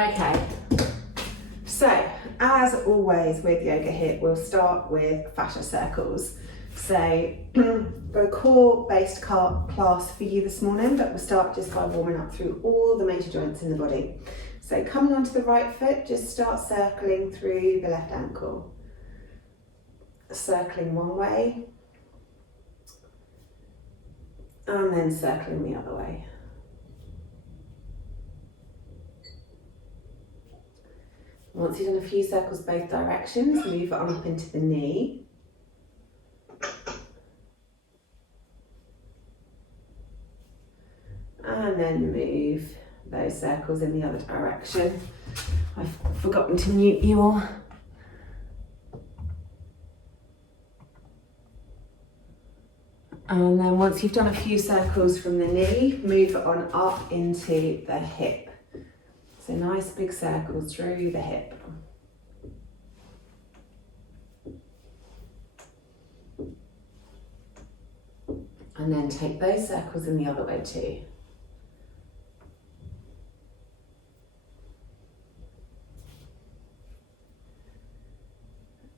Okay, so as always with Yoga HIIT, we'll start with fascia circles. So got a core based class for you this morning, but we'll start just by warming up through all the major joints in the body. So coming onto the right foot, just start circling through the left ankle. Circling one way, and then circling the other way. Once you've done a few circles both directions, move it on up into the knee. And then move those circles in the other direction. I've forgotten to mute you all. And then once you've done a few circles from the knee, move it on up into the hip. So nice big circles through the hip. And then take those circles in the other way too.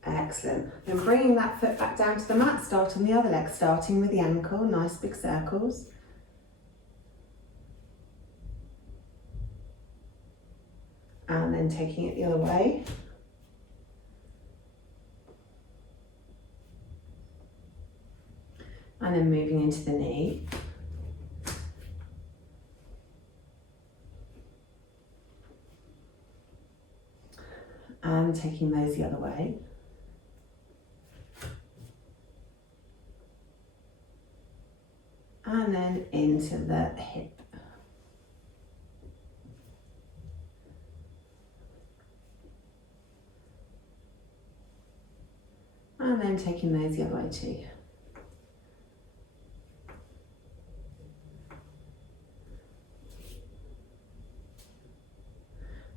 Excellent. Then bringing that foot back down to the mat, start on the other leg, starting with the ankle, nice big circles. And then taking it the other way. And then moving into the knee. And taking those the other way. And then into the hip. And then taking those the other way too.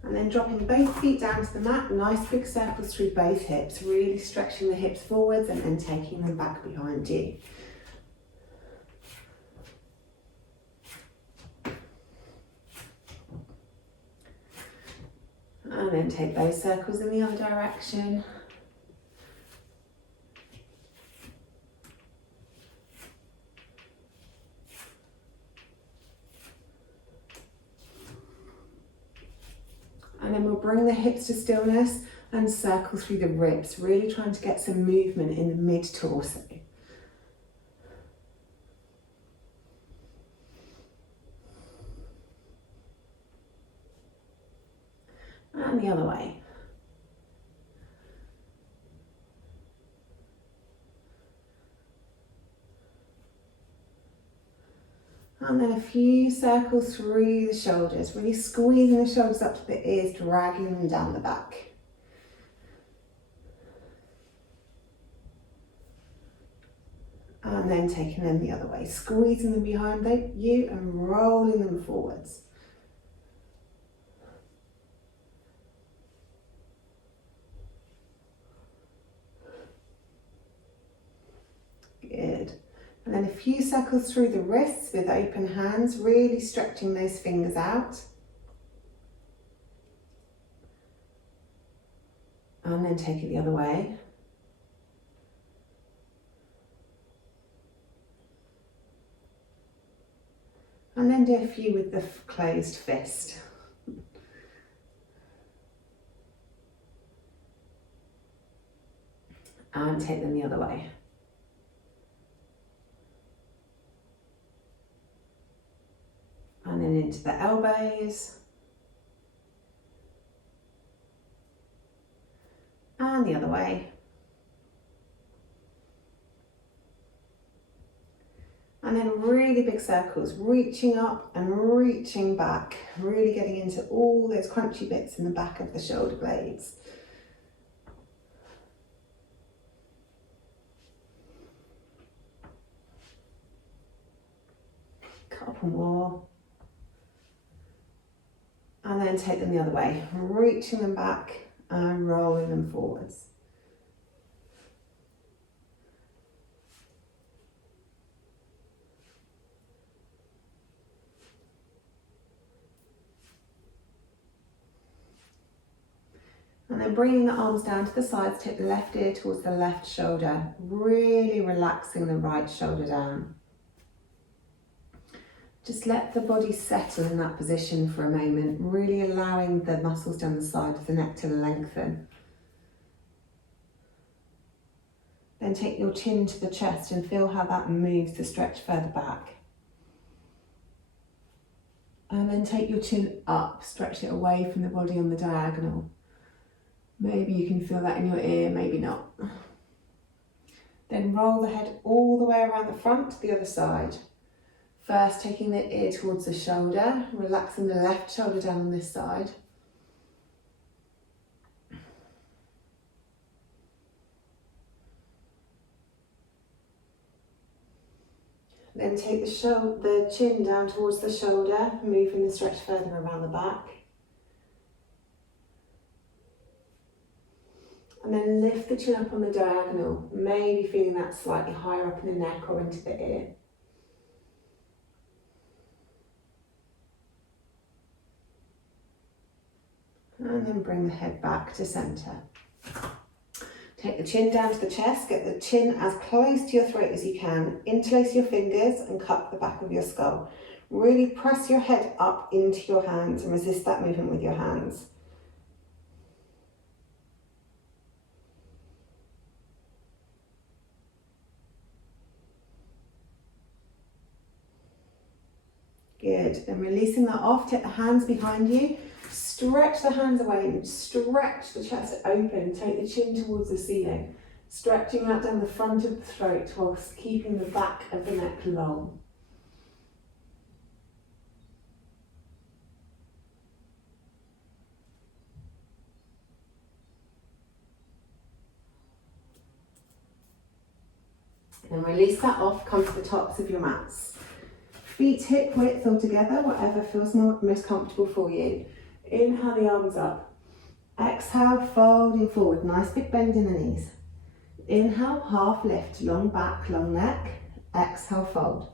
And then dropping both feet down to the mat, nice big circles through both hips, really stretching the hips forwards and then taking them back behind you. And then take those circles in the other direction. And then we'll bring the hips to stillness and circle through the ribs, really trying to get some movement in the mid-torso. And the other way. And then a few circles through the shoulders, really squeezing the shoulders up to the ears, dragging them down the back. And then taking them the other way, squeezing them behind you and rolling them forwards. Good. And then a few circles through the wrists with open hands, really stretching those fingers out. And then take it the other way. And then do a few with the closed fist. And take them the other way. And then into the elbows. And the other way. And then really big circles, reaching up and reaching back, really getting into all those crunchy bits in the back of the shoulder blades. Couple more. And then take them the other way, reaching them back and rolling them forwards. And then bringing the arms down to the sides, take the left ear towards the left shoulder, really relaxing the right shoulder down. Just let the body settle in that position for a moment, really allowing the muscles down the side of the neck to lengthen. Then take your chin to the chest and feel how that moves the stretch further back. And then take your chin up, stretch it away from the body on the diagonal. Maybe you can feel that in your ear, maybe not. Then roll the head all the way around the front to the other side. First, taking the ear towards the shoulder, relaxing the left shoulder down on this side. Then take the chin down towards the shoulder, moving the stretch further around the back. And then lift the chin up on the diagonal, maybe feeling that slightly higher up in the neck or into the ear. And then bring the head back to centre. Take the chin down to the chest, get the chin as close to your throat as you can. Interlace your fingers and cup the back of your skull. Really press your head up into your hands and resist that movement with your hands. Good, then releasing that off, take the hands behind you, stretch the hands away and stretch the chest open, take the chin towards the ceiling, stretching out down the front of the throat whilst keeping the back of the neck long. And release that off, come to the tops of your mats. Feet hip width or together, whatever feels most comfortable for you. Inhale the arms up. Exhale, folding forward. Nice big bend in the knees. Inhale, half lift, long back, long neck. Exhale, fold.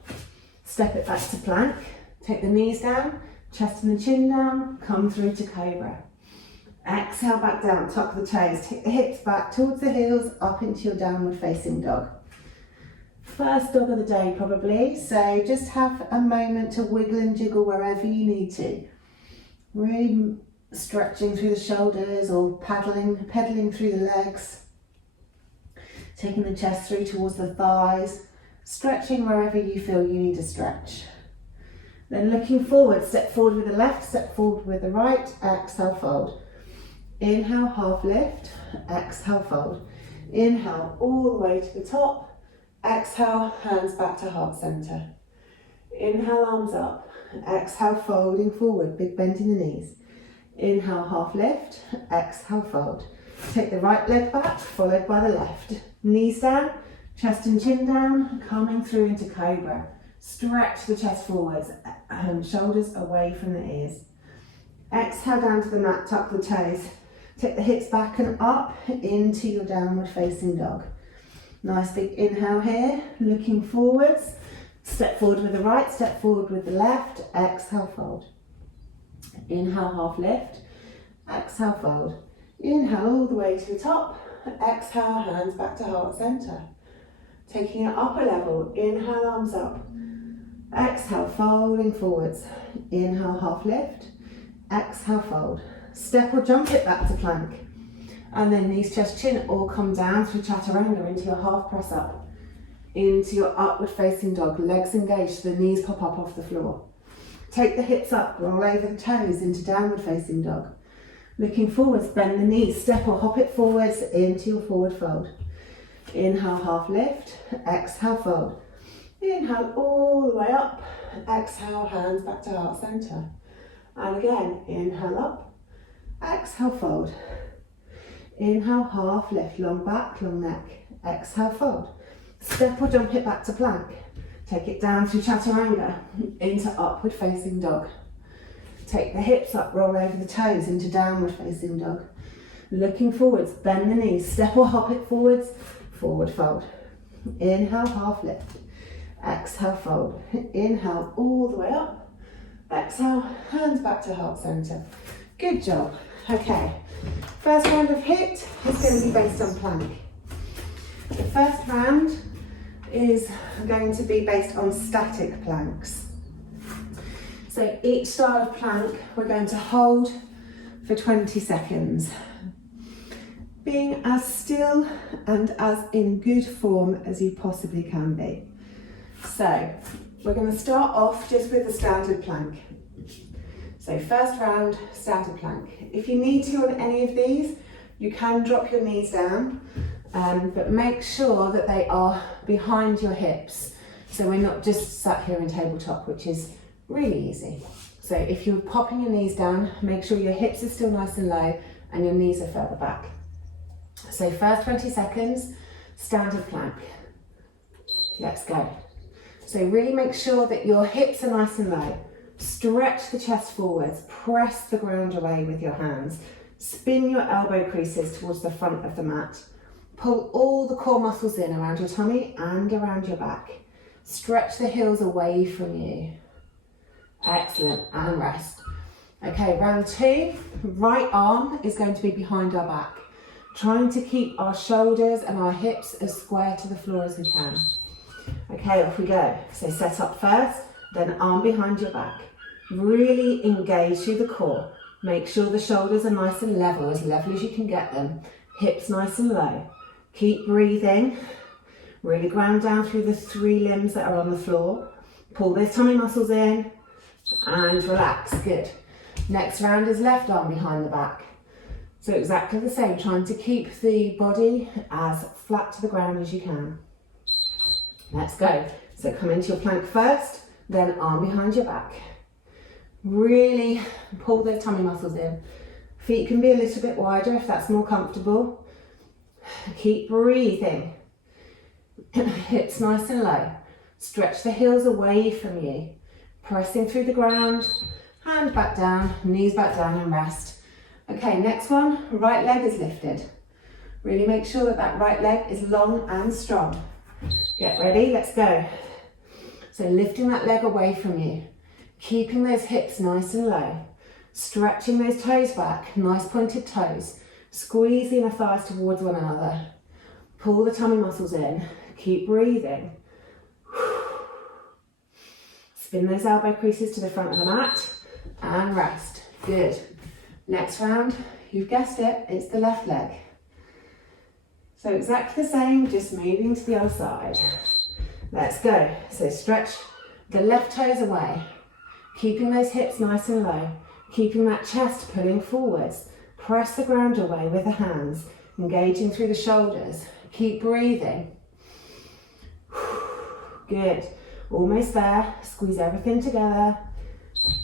Step it back to plank. Take the knees down, chest and the chin down. Come through to Cobra. Exhale, back down, tuck the toes. Take the hips back towards the heels, up into your downward facing dog. First dog of the day probably, so just have a moment to wiggle and jiggle wherever you need to. Really stretching through the shoulders or pedaling through the legs. Taking the chest through towards the thighs, stretching wherever you feel you need to stretch. Then looking forward, step forward with the left, step forward with the right, exhale, fold. Inhale, half lift, exhale, fold. Inhale all the way to the top. Exhale, hands back to heart centre. Inhale, arms up. Exhale, folding forward, big bend in the knees. Inhale, half lift. Exhale, fold. Take the right leg back, followed by the left. Knees down, chest and chin down, coming through into Cobra. Stretch the chest forwards, shoulders away from the ears. Exhale down to the mat, tuck the toes. Take the hips back and up into your downward facing dog. Nice big inhale here, looking forwards. Step forward with the right, step forward with the left. Exhale, fold. Inhale, half lift. Exhale, fold. Inhale all the way to the top. Exhale, hands back to heart centre. Taking it up a level. Inhale, arms up. Exhale, folding forwards. Inhale, half lift. Exhale, fold. Step or jump it back to plank. And then knees, chest, chin all come down through chaturanga into your half press up. Into your upward facing dog. Legs engaged so the knees pop up off the floor. Take the hips up, roll over the toes into downward facing dog. Looking forwards, bend the knees, step or hop it forwards into your forward fold. Inhale, half lift. Exhale, fold. Inhale all the way up. Exhale, hands back to heart centre. And again, inhale up. Exhale, fold. Inhale, half lift, long back, long neck. Exhale, fold. Step or jump it back to plank. Take it down through chaturanga into upward facing dog. Take the hips up, roll over the toes into downward facing dog. Looking forwards, bend the knees, step or hop it forwards, forward fold. Inhale, half lift. Exhale, fold. Inhale all the way up. Exhale, hands back to heart centre. Good job. Okay, First round of HIIT is going to be based on plank. The first round is going to be based on static planks. So each style of plank we're going to hold for 20 seconds. Being as still and as in good form as you possibly can be. So we're going to start off just with the standard plank. So first round, standard plank. If you need to on any of these, you can drop your knees down, but make sure that they are behind your hips. So we're not just sat here in tabletop, which is really easy. So if you're popping your knees down, make sure your hips are still nice and low and your knees are further back. So first 20 seconds, standard plank. Let's go. So really make sure that your hips are nice and low. Stretch the chest forwards, press the ground away with your hands. Spin your elbow creases towards the front of the mat. Pull all the core muscles in around your tummy and around your back. Stretch the heels away from you. Excellent, and rest. Okay, round two, right arm is going to be behind our back. Trying to keep our shoulders and our hips as square to the floor as we can. Okay, off we go. So set up first, then arm behind your back. Really engage through the core. Make sure the shoulders are nice and level as you can get them. Hips nice and low. Keep breathing. Really ground down through the three limbs that are on the floor. Pull those tummy muscles in and relax. Good. Next round is left arm behind the back. So exactly the same, trying to keep the body as flat to the ground as you can. Let's go. So come into your plank first, then arm behind your back. Really pull those tummy muscles in. Feet can be a little bit wider if that's more comfortable. Keep breathing. Hips nice and low. Stretch the heels away from you. Pressing through the ground, hand back down, knees back down and rest. Okay, next one, right leg is lifted. Really make sure that that right leg is long and strong. Get ready, let's go. So lifting that leg away from you, keeping those hips nice and low, stretching those toes back, nice pointed toes, squeezing the thighs towards one another. Pull the tummy muscles in, keep breathing. Spin those elbow creases to the front of the mat and rest. Good. Next round, you've guessed it, it's the left leg. So exactly the same, just moving to the other side. Let's go. So stretch the left toes away, keeping those hips nice and low, keeping that chest pulling forwards. Press the ground away with the hands, engaging through the shoulders. Keep breathing. Good. Almost there. Squeeze everything together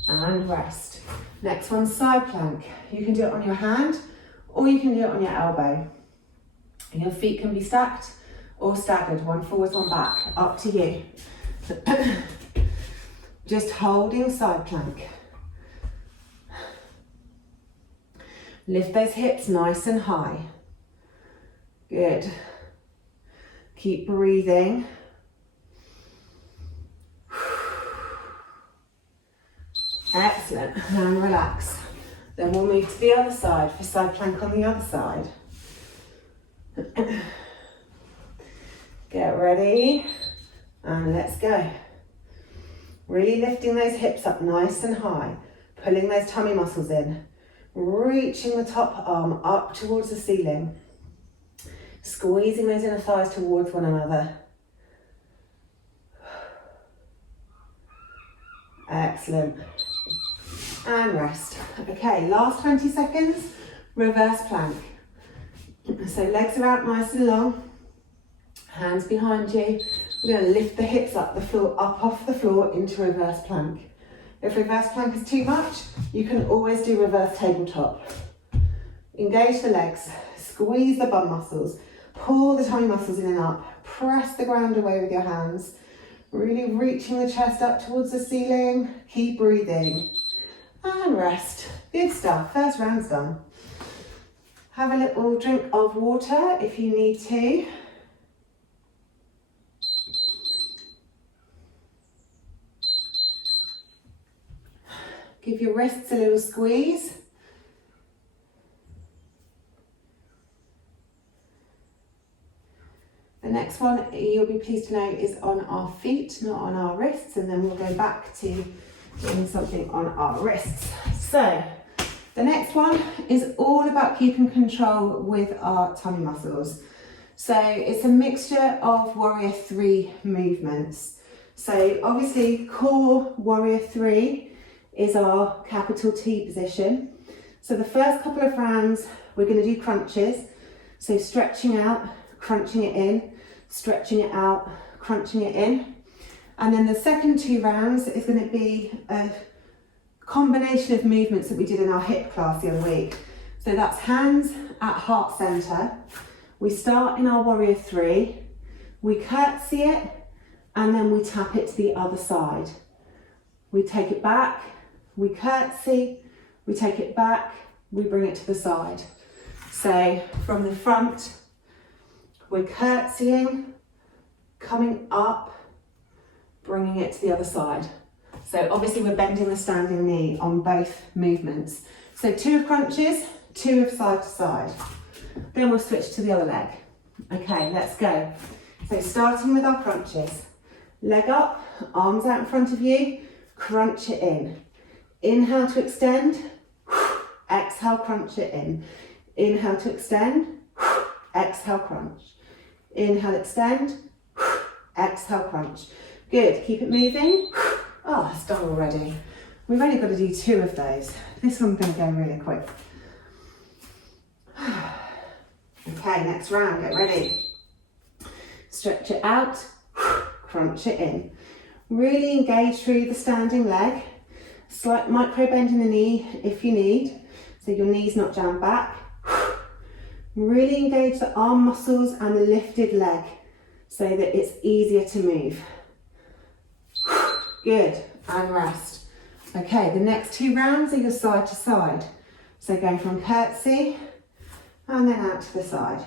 and rest. Next one, side plank. You can do it on your hand or you can do it on your elbow. And your feet can be stacked or staggered, one forwards, one back, up to you. Just holding side plank. Lift those hips nice and high. Good. Keep breathing. Excellent, and relax. Then we'll move to the other side for side plank on the other side. Get ready, and let's go. Really lifting those hips up nice and high, pulling those tummy muscles in, reaching the top arm up towards the ceiling, squeezing those inner thighs towards one another. Excellent. And rest. Okay, last 20 seconds, reverse plank. So legs are out nice and long, hands behind you. We're going to lift the hips up off the floor into reverse plank. If reverse plank is too much, you can always do reverse tabletop. Engage the legs, squeeze the bum muscles, pull the tummy muscles in and up, press the ground away with your hands, really reaching the chest up towards the ceiling. Keep breathing and rest. Good stuff, first round's done. Have a little drink of water if you need to. Give your wrists a little squeeze. The next one, you'll be pleased to know, is on our feet, not on our wrists, and then we'll go back to doing something on our wrists. So the next one is all about keeping control with our tummy muscles. So it's a mixture of warrior 3 movements. So obviously core warrior 3 is our capital T position. So the first couple of rounds, we're going to do crunches. So stretching out, crunching it in, stretching it out, crunching it in. And then the second 2 rounds is going to be a combination of movements that we did in our HIIT class the other week. So that's hands at heart center. We start in our warrior 3, we curtsy it, and then we tap it to the other side. We take it back, we curtsy, we take it back, we bring it to the side. So from the front, we're curtsying, coming up, bringing it to the other side. So obviously we're bending the standing knee on both movements. So 2 of crunches, 2 of side to side. Then we'll switch to the other leg. Okay, let's go. So starting with our crunches. Leg up, arms out in front of you, crunch it in. Inhale to extend, exhale, crunch it in. Inhale to extend, exhale, crunch. Inhale, extend, exhale, crunch. Good, keep it moving. Oh, it's done already. We've only got to do 2 of those. This one's going to go really quick. Okay, next round, get ready. Stretch it out, crunch it in. Really engage through the standing leg. Slight micro bend in the knee if you need, so your knee's not jammed back. Really engage the arm muscles and the lifted leg so that it's easier to move. Good, and rest. Okay, the next 2 rounds are your side to side. So going from curtsy and then out to the side.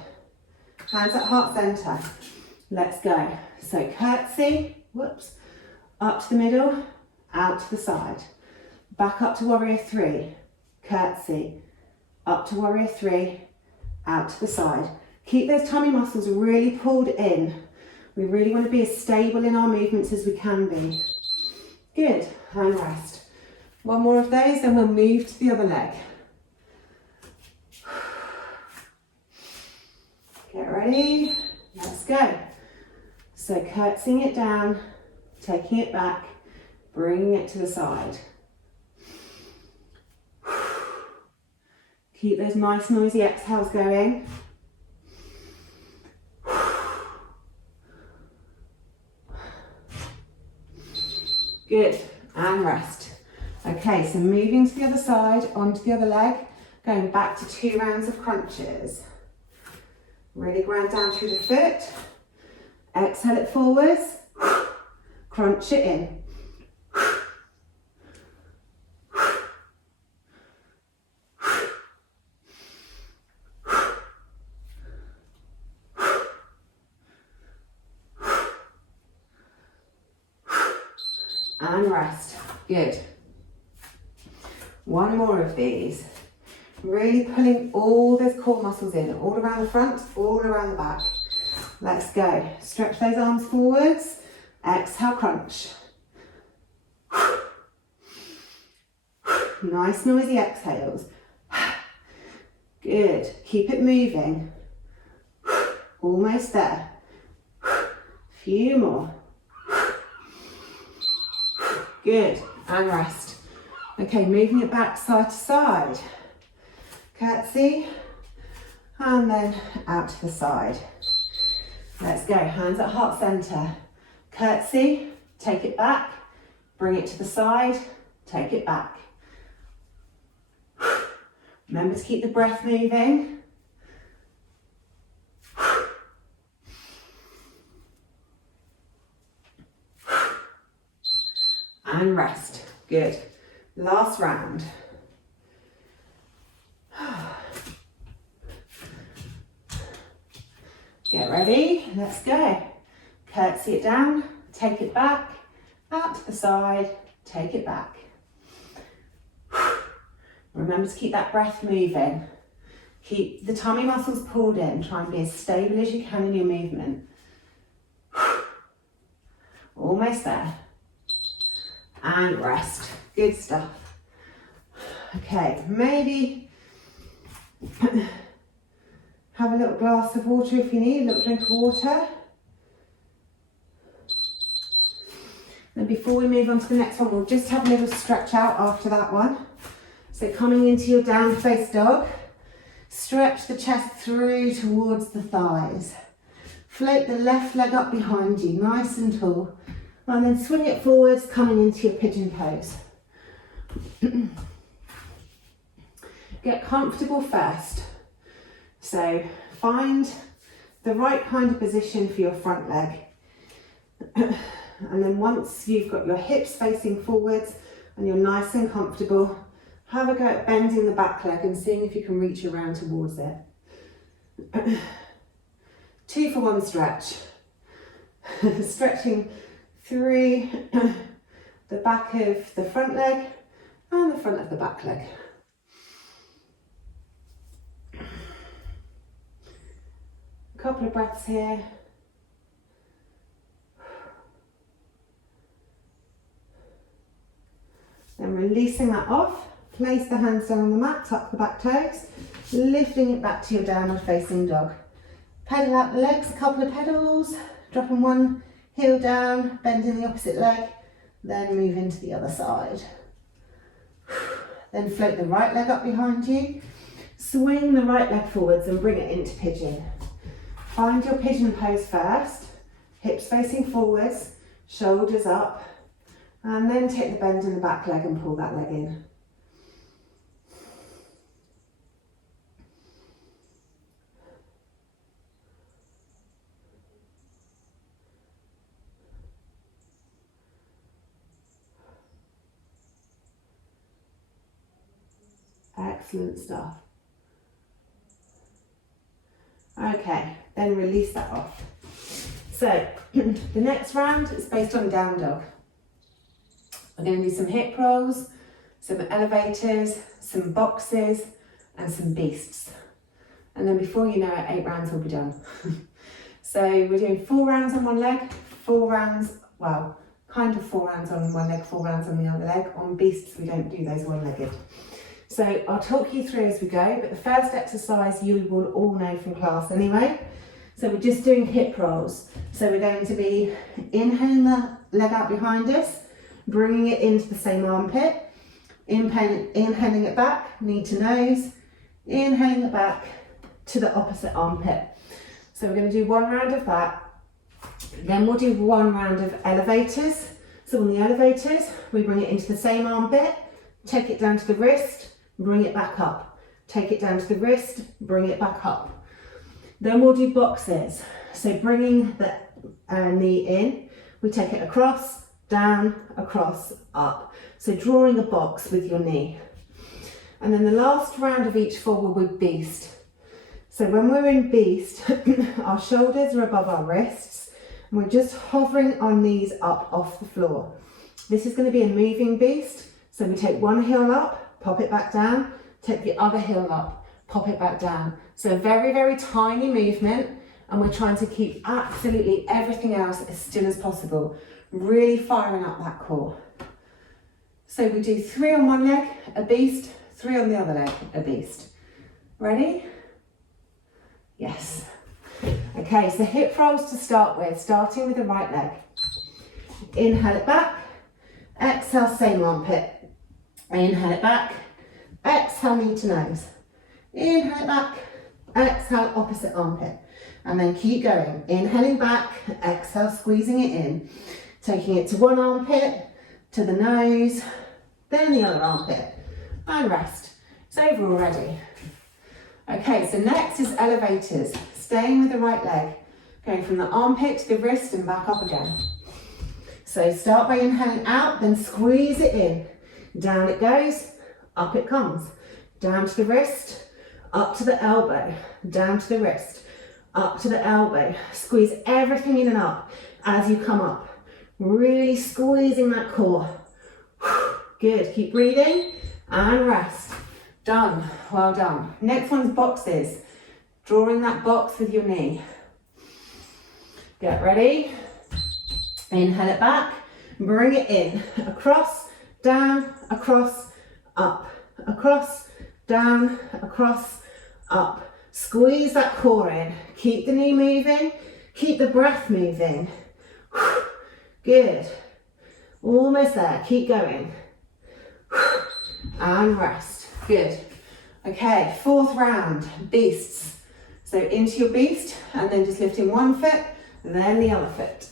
Hands at heart center. Let's go. So curtsy, whoops, up to the middle, out to the side. Back up to warrior 3, curtsy, up to warrior 3, out to the side. Keep those tummy muscles really pulled in. We really want to be as stable in our movements as we can be. Good, and rest. 1 more of those, then we'll move to the other leg. Get ready, let's go. So curtsying it down, taking it back, bringing it to the side. Keep those nice noisy exhales going. Good, and rest. Okay, so moving to the other side, onto the other leg, going back to 2 rounds of crunches. Really ground down through the foot. Exhale it forwards. Crunch it in. And rest. Good. 1 more of these. Really pulling all those core muscles in, all around the front, all around the back. Let's go. Stretch those arms forwards. Exhale, crunch. Nice noisy exhales. Good. Keep it moving. Almost there. Few more. Good. And rest. Okay, moving it back side to side. Curtsy, and then out to the side. Let's go, hands at heart center. Curtsy, take it back, bring it to the side, take it back. Remember to keep the breath moving. And rest, good. Last round. Get ready, let's go. Curtsy it down, take it back, out to the side, take it back. Remember to keep that breath moving. Keep the tummy muscles pulled in, try and be as stable as you can in your movement. Almost there. And rest. Good stuff. Okay, maybe have a little glass of water if you need, a little drink of water. And before we move on to the next one, we'll just have a little stretch out after that one. So coming into your down face dog, stretch the chest through towards the thighs. Float the left leg up behind you, nice and tall. And then swing it forwards, coming into your pigeon pose. Get comfortable first. So find the right kind of position for your front leg. And then once you've got your hips facing forwards and you're nice and comfortable, have a go at bending the back leg and seeing if you can reach around towards it. 2 for 1 stretch. Stretching through the back of the front leg and the front of the back leg. A couple of breaths here. Then releasing that off, place the hands down on the mat, tuck the back toes, lifting it back to your downward facing dog. Pedal out the legs, a couple of pedals, dropping one heel down, bending the opposite leg, then move into the other side. Then float the right leg up behind you, swing the right leg forwards and bring it into pigeon. Find your pigeon pose first, hips facing forwards, shoulders up, and then take the bend in the back leg and pull that leg in. Excellent stuff. Okay, then release that off. So, the next round is based on down dog. We're going to do some hip rolls, some elevators, some boxes, and some beasts. And then before you know it, 8 rounds will be done. So we're doing 4 rounds on one leg, 4 rounds, well, kind of 4 rounds on one leg, 4 rounds on the other leg. On beasts, we don't do those one-legged. So I'll talk you through as we go, but the first exercise you will all know from class anyway. So we're just doing hip rolls. So we're going to be inhaling the leg out behind us, bringing it into the same armpit, inhaling it back, knee to nose, inhaling it back to the opposite armpit. So we're going to do 1 round of that. Then we'll do 1 round of elevators. So on the elevators, we bring it into the same armpit, take it down to the wrist, bring it back up. Take it down to the wrist, bring it back up. Then we'll do boxes. So bringing the knee in, we take it across, down, across, up. So drawing a box with your knee. And then the last round of each 4 will be beast. So when we're in beast, our shoulders are above our wrists, and we're just hovering our knees up off the floor. This is going to be a moving beast. So we take one heel up, pop it back down, take the other heel up, pop it back down. So a very, very tiny movement, and we're trying to keep absolutely everything else as still as possible, really firing up that core. So we do 3 on one leg, a beast, 3 on the other leg, a beast. Ready? Yes. Okay, so hip rolls to start with, starting with the right leg. Inhale it back, exhale, same armpit. Inhale it back, exhale, knee to nose. Inhale it back, exhale, opposite armpit. And then keep going. Inhaling back, exhale, squeezing it in. Taking it to one armpit, to the nose, then the other armpit. And rest. It's over already. Okay, so next is elevators. Staying with the right leg. Going from the armpit to the wrist and back up again. So start by inhaling out, then squeeze it in. Down it goes, up it comes. Down to the wrist, up to the elbow, down to the wrist, up to the elbow. Squeeze everything in and up as you come up. Really squeezing that core. Good, keep breathing and rest. Done, well done. Next one's boxes. Drawing that box with your knee. Get ready. Inhale it back, bring it in, across, down, across, up, across, down, across, up. Squeeze that core in, keep the knee moving, keep the breath moving. Good, almost there, keep going. And rest, good. Okay, fourth round, beasts. So into your beast and then just lifting one foot, then the other foot.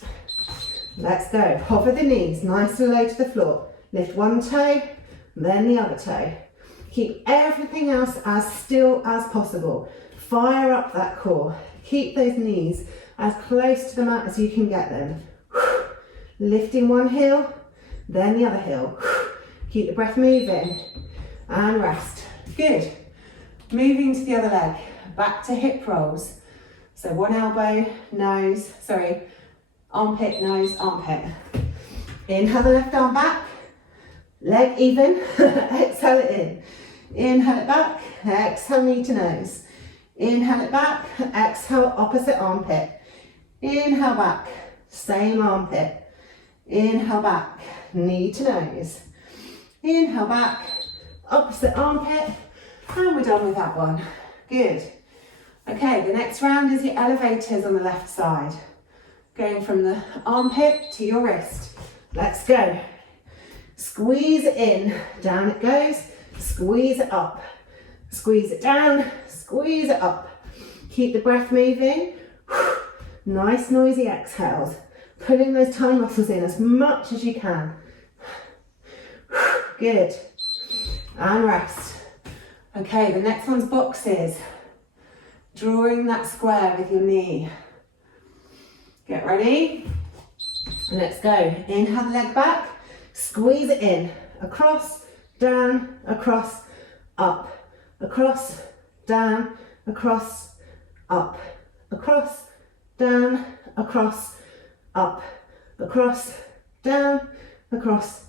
Let's go, hover the knees nice and low to the floor. Lift one toe, then the other toe. Keep everything else as still as possible. Fire up that core. Keep those knees as close to the mat as you can get them. Lifting one heel, then the other heel. Keep the breath moving and rest. Good. Moving to the other leg, back to hip rolls. So one elbow, nose, armpit, nose, armpit. Inhale the left arm back, leg even, exhale it in. Inhale it back, exhale knee to nose. Inhale it back, exhale opposite armpit. Inhale back, same armpit. Inhale back, knee to nose. Inhale back, opposite armpit, and we're done with that one. Good. Okay, the next round is your elevators on the left side. Going from the armpit to your wrist. Let's go. Squeeze it in, down it goes, squeeze it up. Squeeze it down, squeeze it up. Keep the breath moving. Nice noisy exhales. Pulling those tummy muscles in as much as you can. Good. And rest. Okay, the next one's boxes. Drawing that square with your knee. Get ready. Let's go. Inhale the leg back. Squeeze it in. Across, down, across, up. Across, down, across, up. Across, down, across, up. Across, down, across,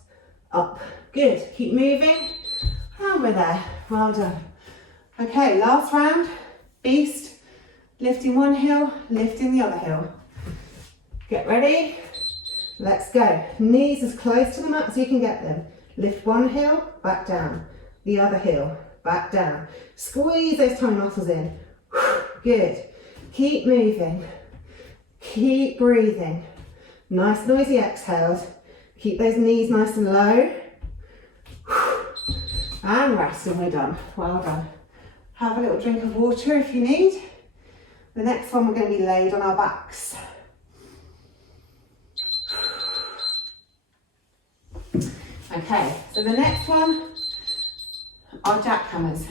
up. Good. Keep moving. And we're there. Well done. Okay, last round. Beast. Lifting one heel, lifting the other heel. Get ready. Let's go. Knees as close to the mat as you can get them. Lift one heel, back down. The other heel, back down. Squeeze those tummy muscles in. Good. Keep moving. Keep breathing. Nice noisy exhales. Keep those knees nice and low. And rest, and we're done. Well done. Have a little drink of water if you need. The next one we're going to be laid on our backs. Okay, so the next one are jackhammers.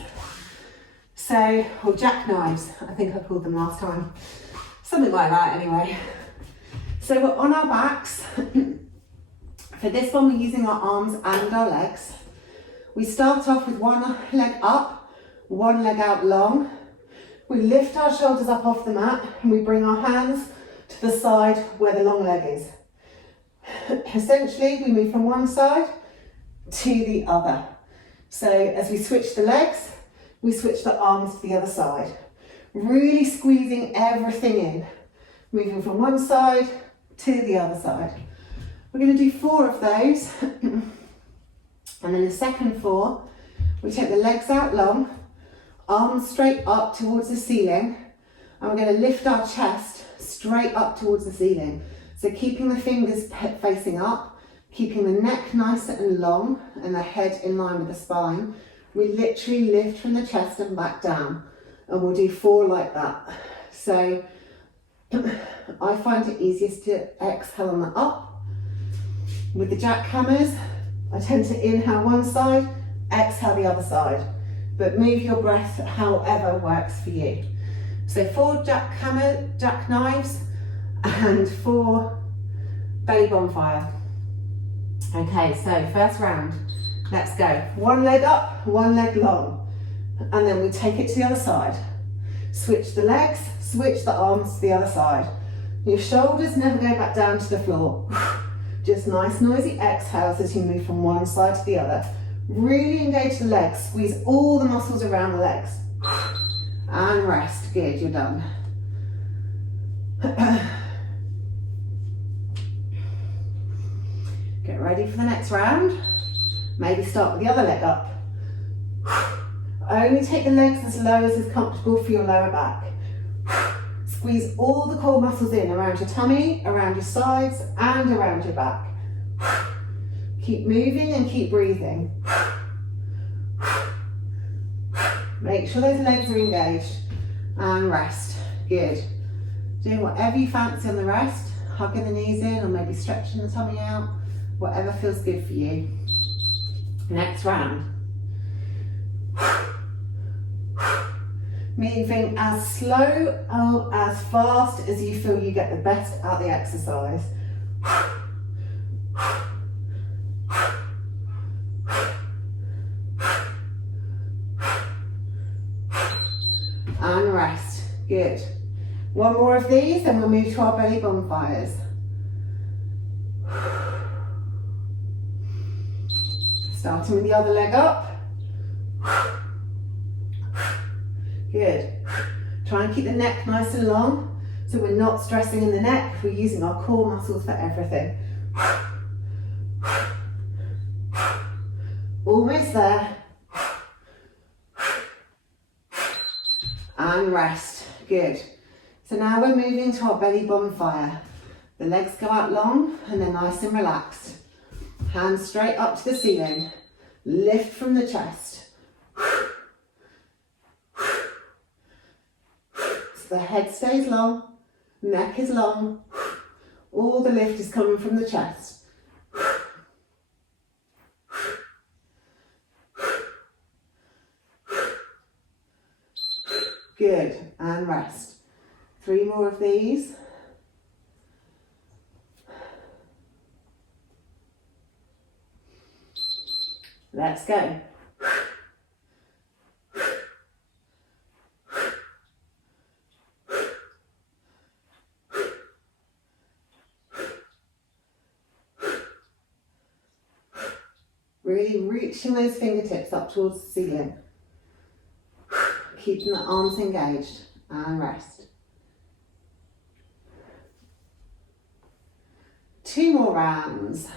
So, or jackknives, I think I called them last time. Something like that anyway. So we're on our backs. For this one, we're using our arms and our legs. We start off with one leg up, one leg out long. We lift our shoulders up off the mat and we bring our hands to the side where the long leg is. Essentially, we move from one side to the other. So as we switch the legs, we switch the arms to the other side. Really squeezing everything in. Moving from one side to the other side. We're going to do 4 of those. And then the second 4, we take the legs out long, arms straight up towards the ceiling, and we're going to lift our chest straight up towards the ceiling. So keeping the fingers facing up, keeping the neck nice and long, and the head in line with the spine. We literally lift from the chest and back down, and we'll do 4 like that. So I find it easiest to exhale on the up. With the jackhammers, I tend to inhale one side, exhale the other side, but move your breath however works for you. So 4 jackknives and 4 belly bonfire. Okay, so first round, let's go. One leg up, one leg long, and then we take it to the other side. Switch the legs, switch the arms to the other side. Your shoulders never go back down to the floor. Just nice noisy exhales as you move from one side to the other. Really engage the legs, squeeze all the muscles around the legs. And rest, good, you're done. the next round, maybe start with the other leg up. Only take the legs as low as is comfortable for your lower back. Squeeze all the core muscles in around your tummy, around your sides, and around your back. Keep moving and keep breathing. Make sure those legs are engaged. And rest. Good. Doing whatever you fancy on the rest. Hugging the knees in or maybe stretching the tummy out. Whatever feels good for you. Next round. Moving as slow or as fast as you feel you get the best out of the exercise. And rest. Good. One more of these, then we'll move to our belly bonfires. Starting with the other leg up. Good. Try and keep the neck nice and long, so we're not stressing in the neck, we're using our core muscles for everything. Almost there. And rest. Good. So now we're moving to our belly bonfire. The legs go out long and they're nice and relaxed. Hands straight up to the ceiling. Lift from the chest. So the head stays long, neck is long. All the lift is coming from the chest. Good, and rest. 3 more of these. Let's go. Really reaching those fingertips up towards the ceiling. Keeping the arms engaged and rest. 2 more rounds.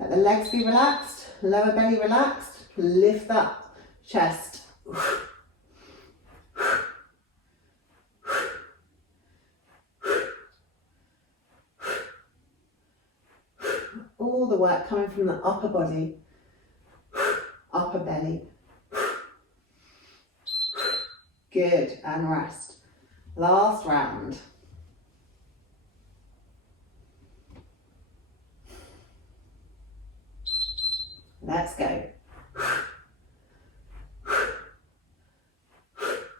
Let the legs be relaxed, lower belly relaxed, lift that chest. All the work coming from the upper body, upper belly. Good, and rest. Last round. Let's go.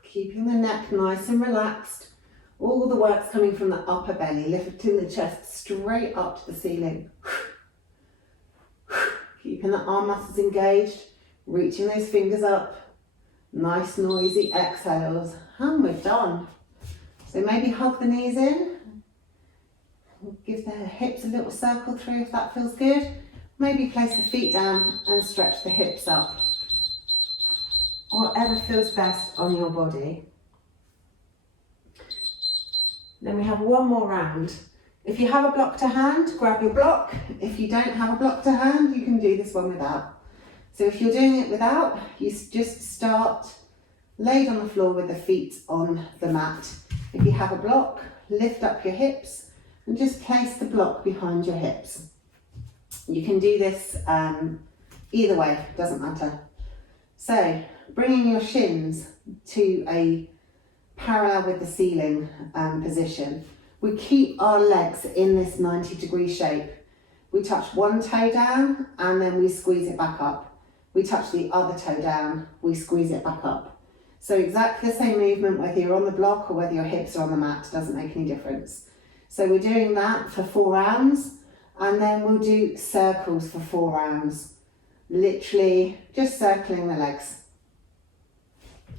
Keeping the neck nice and relaxed. All the work's coming from the upper belly, lifting the chest straight up to the ceiling. Keeping the arm muscles engaged, reaching those fingers up. Nice noisy exhales, and we're done. So maybe hug the knees in. Give the hips a little circle through if that feels good. Maybe place the feet down and stretch the hips up. Whatever feels best on your body. Then we have 1 more round. If you have a block to hand, grab your block. If you don't have a block to hand, you can do this one without. So if you're doing it without, you just start laid on the floor with the feet on the mat. If you have a block, lift up your hips and just place the block behind your hips. You can do this either way, doesn't matter. So bringing your shins to a parallel with the ceiling position. We keep our legs in this 90-degree shape. We touch one toe down and then we squeeze it back up. We touch the other toe down, we squeeze it back up. So exactly the same movement whether you're on the block or whether your hips are on the mat, doesn't make any difference. So we're doing that for 4 rounds and then we'll do circles for 4 rounds. Literally just circling the legs.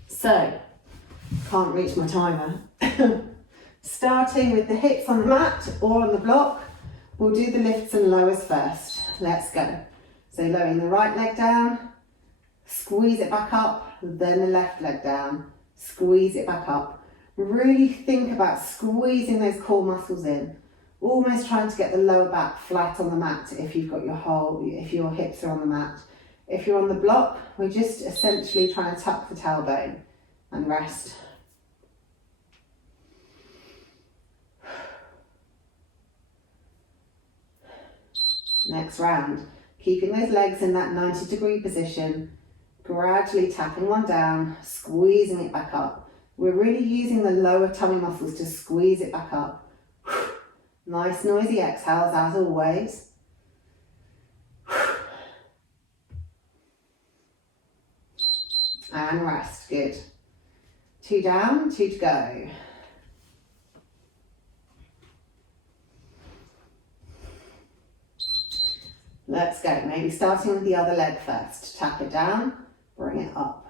So, can't reach my timer. Starting with the hips on the mat or on the block, we'll do the lifts and lowers first. Let's go. So lowering the right leg down, squeeze it back up, then the left leg down, squeeze it back up. Really think about squeezing those core muscles in. almost trying to get the lower back flat on the mat if you've got if your hips are on the mat. If you're on the block, we're just essentially trying to tuck the tailbone and rest. Next round, keeping those legs in that 90-degree position, gradually tapping one down, squeezing it back up. We're really using the lower tummy muscles to squeeze it back up. Nice noisy exhales as always. And rest, good. 2 down, 2 to go. Let's go, maybe starting with the other leg first. Tap it down, bring it up.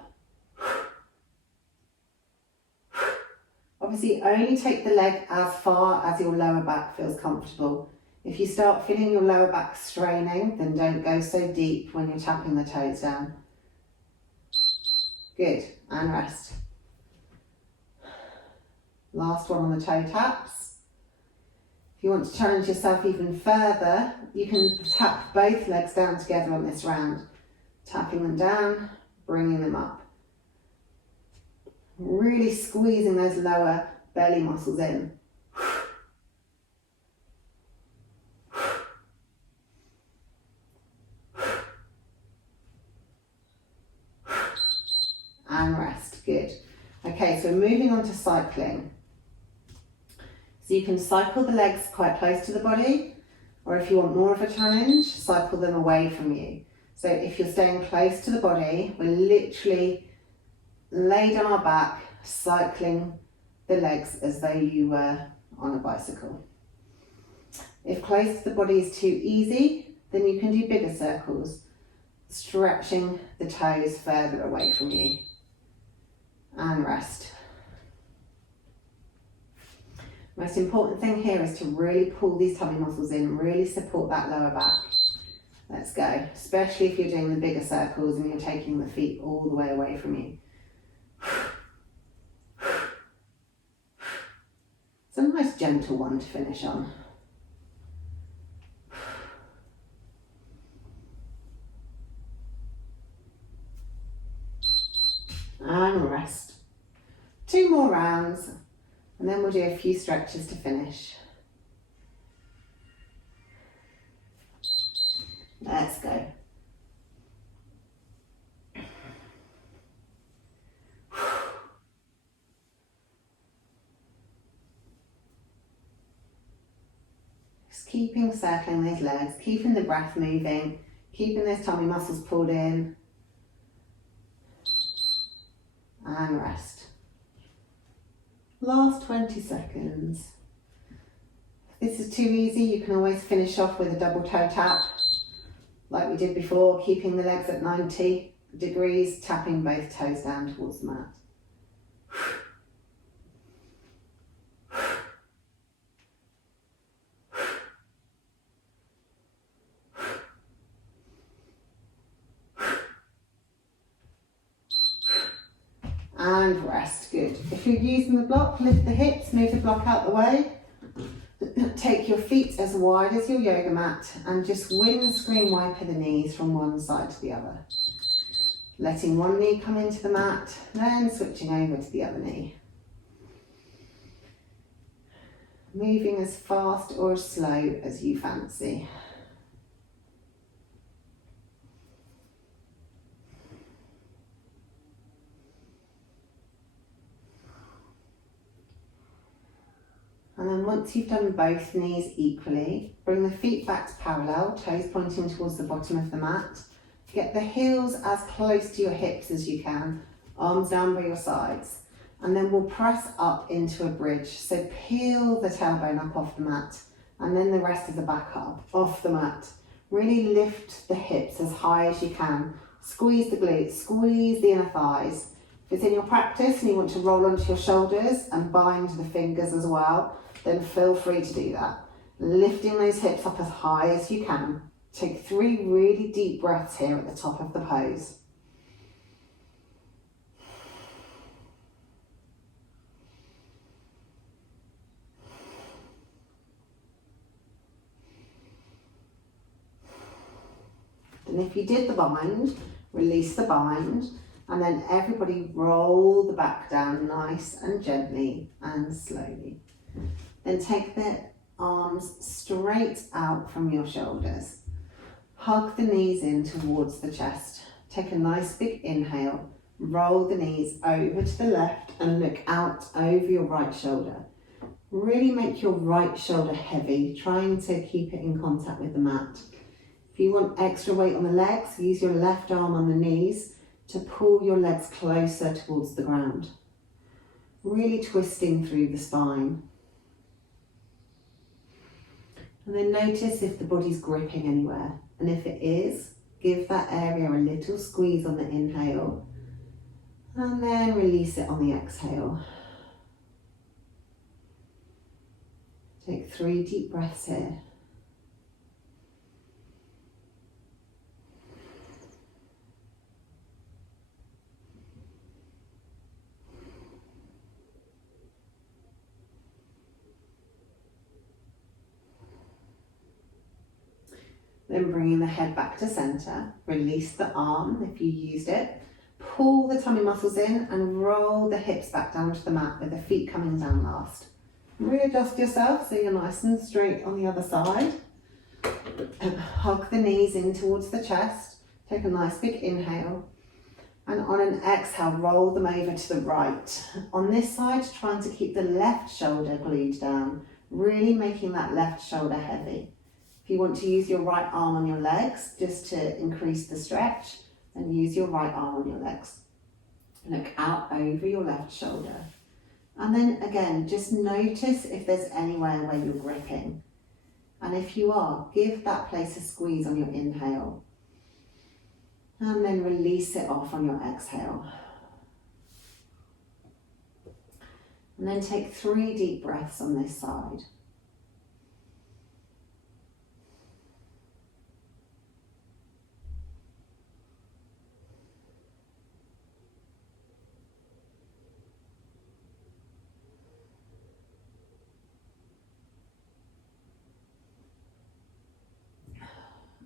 Obviously only take the leg as far as your lower back feels comfortable. If you start feeling your lower back straining, then don't go so deep when you're tapping the toes down. Good, and rest. Last one on the toe taps. If you want to challenge yourself even further, you can tap both legs down together on this round. Tapping them down, bringing them up. Really squeezing those lower belly muscles in. And rest, good. Okay, so we're moving on to cycling. So you can cycle the legs quite close to the body, or if you want more of a challenge, cycle them away from you. So if you're staying close to the body, we're literally laid on our back, cycling the legs as though you were on a bicycle. If close to the body is too easy, then you can do bigger circles, stretching the toes further away from you. And rest. Most important thing here is to really pull these tummy muscles in, really support that lower back. Let's go, especially if you're doing the bigger circles and you're taking the feet all the way away from you. It's a nice gentle one to finish on. And rest. 2 more rounds, and then we'll do a few stretches to finish. Let's go. Just keeping circling those legs, keeping the breath moving, keeping those tummy muscles pulled in. And rest. Last 20 seconds. If this is too easy, you can always finish off with a double toe tap, like we did before, keeping the legs at 90 degrees, tapping both toes down towards the mat. And rest, good. If you're using the block, lift the hips, move the block out the way. Take your feet as wide as your yoga mat and just windscreen wiper the knees from one side to the other. Letting one knee come into the mat, then switching over to the other knee. Moving as fast or as slow as you fancy. And then once you've done both knees equally, bring the feet back to parallel, toes pointing towards the bottom of the mat. Get the heels as close to your hips as you can, arms down by your sides. And then we'll press up into a bridge. So peel the tailbone up off the mat, and then the rest of the back up, off the mat. Really lift the hips as high as you can. Squeeze the glutes, squeeze the inner thighs. If it's in your practice and you want to roll onto your shoulders and bind the fingers as well, then feel free to do that. Lifting those hips up as high as you can. Take 3 really deep breaths here at the top of the pose. And if you did the bind, release the bind, and then everybody roll the back down nice and gently and slowly. Then take the arms straight out from your shoulders. Hug the knees in towards the chest. Take a nice big inhale. Roll the knees over to the left and look out over your right shoulder. Really make your right shoulder heavy, trying to keep it in contact with the mat. If you want extra weight on the legs, use your left arm on the knees to pull your legs closer towards the ground. Really twisting through the spine. And then notice if the body's gripping anywhere. And if it is, give that area a little squeeze on the inhale. And then release it on the exhale. Take 3 deep breaths here. Then bringing the head back to center, release the arm if you used it. Pull the tummy muscles in and roll the hips back down to the mat with the feet coming down last. Readjust yourself so you're nice and straight on the other side. Hug the knees in towards the chest. Take a nice big inhale. And on an exhale, roll them over to the right. On this side, trying to keep the left shoulder glued down, really making that left shoulder heavy. If you want to use your right arm on your legs, just to increase the stretch, then use your right arm on your legs. Look out over your left shoulder. And then again, just notice if there's anywhere where you're gripping. And if you are, give that place a squeeze on your inhale. And then release it off on your exhale. And then take 3 deep breaths on this side.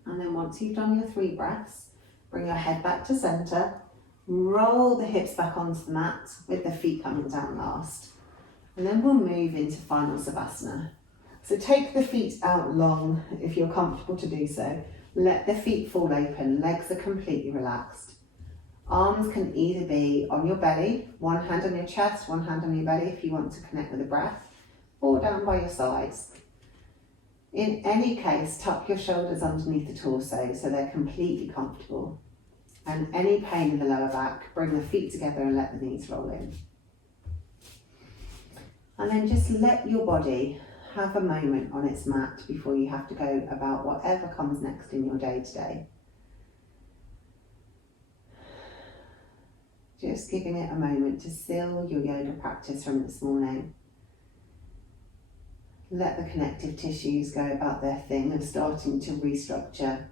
And then once you've done your 3 breaths, bring your head back to center, roll the hips back onto the mat with the feet coming down last. And then we'll move into final Savasana. So take the feet out long if you're comfortable to do so. Let the feet fall open, legs are completely relaxed. Arms can either be on your belly, one hand on your chest, one hand on your belly if you want to connect with the breath, or down by your sides. In any case, tuck your shoulders underneath the torso so they're completely comfortable. And any pain in the lower back, bring the feet together and let the knees roll in. And then just let your body have a moment on its mat before you have to go about whatever comes next in your day today. Just giving it a moment to seal your yoga practice from this morning. Let the connective tissues go about their thing of starting to restructure.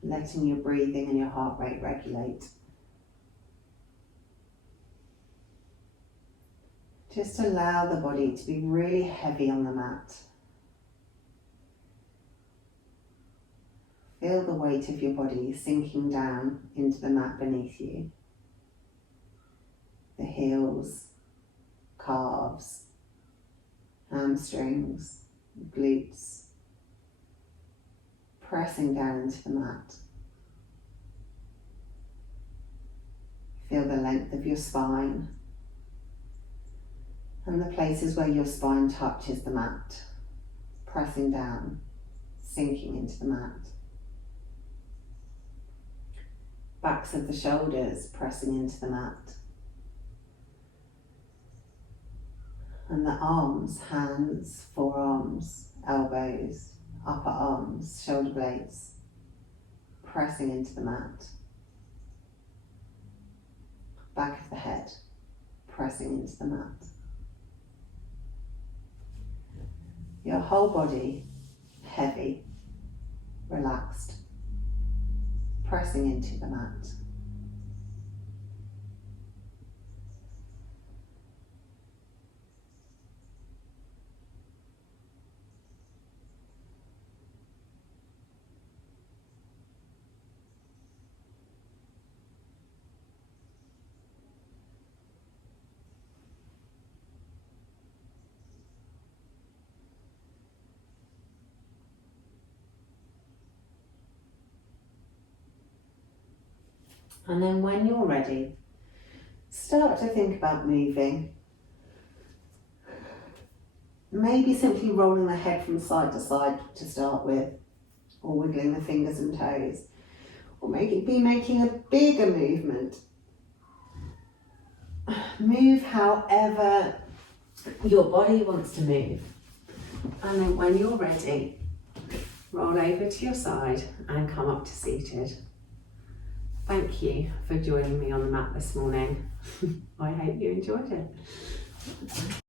Letting your breathing and your heart rate regulate. Just allow the body to be really heavy on the mat. Feel the weight of your body sinking down into the mat beneath you. The heels, calves, hamstrings, glutes, pressing down into the mat. Feel the length of your spine and the places where your spine touches the mat, pressing down, sinking into the mat. Backs of the shoulders pressing into the mat. And the arms, hands, forearms, elbows, upper arms, shoulder blades, pressing into the mat. Back of the head, pressing into the mat. Your whole body heavy, relaxed, pressing into the mat. And then when you're ready, start to think about moving. Maybe simply rolling the head from side to side to start with, or wiggling the fingers and toes, or maybe making a bigger movement. Move however your body wants to move. And then when you're ready, roll over to your side and come up to seated. Thank you for joining me on the mat this morning. I hope you enjoyed it.